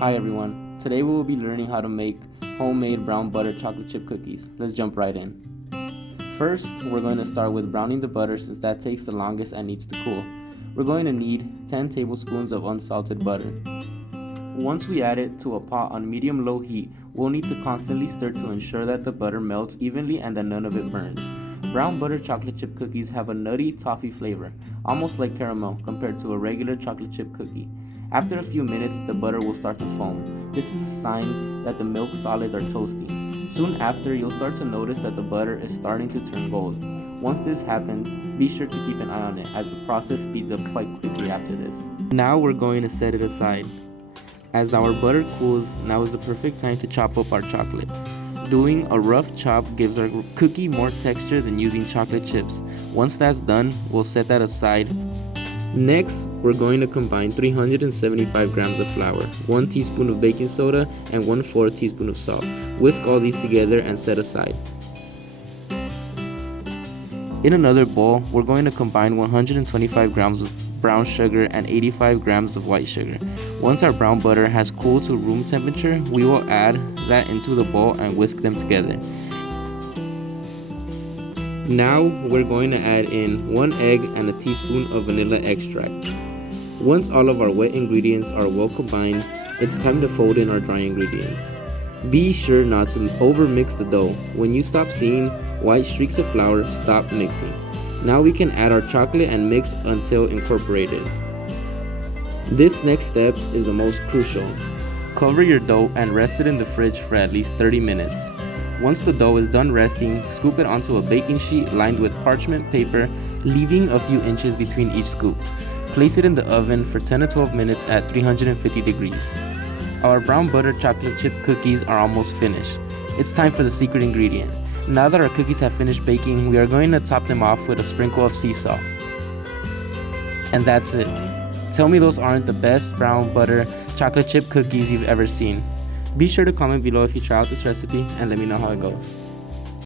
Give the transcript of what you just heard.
Hi everyone, today we will be learning how to make homemade brown butter chocolate chip cookies. Let's jump right in. First, we're going to start with browning the butter since that takes the longest and needs to cool. We're going to need 10 tablespoons of unsalted butter. Once we add it to a pot on medium-low heat, we'll need to constantly stir to ensure that the butter melts evenly and that none of it burns. Brown butter chocolate chip cookies have a nutty toffee flavor, almost like caramel compared to a regular chocolate chip cookie. After a few minutes, the butter will start to foam. This is a sign that the milk solids are toasty. Soon after, you'll start to notice that the butter is starting to turn gold. Once this happens, be sure to keep an eye on it as the process speeds up quite quickly after this. Now we're going to set it aside. As our butter cools, now is the perfect time to chop up our chocolate. Doing a rough chop gives our cookie more texture than using chocolate chips. Once that's done, we'll set that aside. Next, we're going to combine 375 grams of flour, 1 teaspoon of baking soda, and 1/4 teaspoon of salt. Whisk all these together and set aside. In another bowl, we're going to combine 125 grams of brown sugar and 85 grams of white sugar. Once our brown butter has cooled to room temperature, we will add that into the bowl and whisk them together. Now we're going to add in 1 egg and a teaspoon of vanilla extract. Once all of our wet ingredients are well combined, it's time to fold in our dry ingredients. Be sure not to overmix the dough. When you stop seeing white streaks of flour, stop mixing. Now we can add our chocolate and mix until incorporated. This next step is the most crucial. Cover your dough and rest it in the fridge for at least 30 minutes. Once the dough is done resting, scoop it onto a baking sheet lined with parchment paper, leaving a few inches between each scoop. Place it in the oven for 10 to 12 minutes at 350 degrees. Our brown butter chocolate chip cookies are almost finished. It's time for the secret ingredient. Now that our cookies have finished baking, we are going to top them off with a sprinkle of sea salt. And that's it. Tell me those aren't the best brown butter chocolate chip cookies you've ever seen. Be sure to comment below if you try out this recipe and let me know how it goes.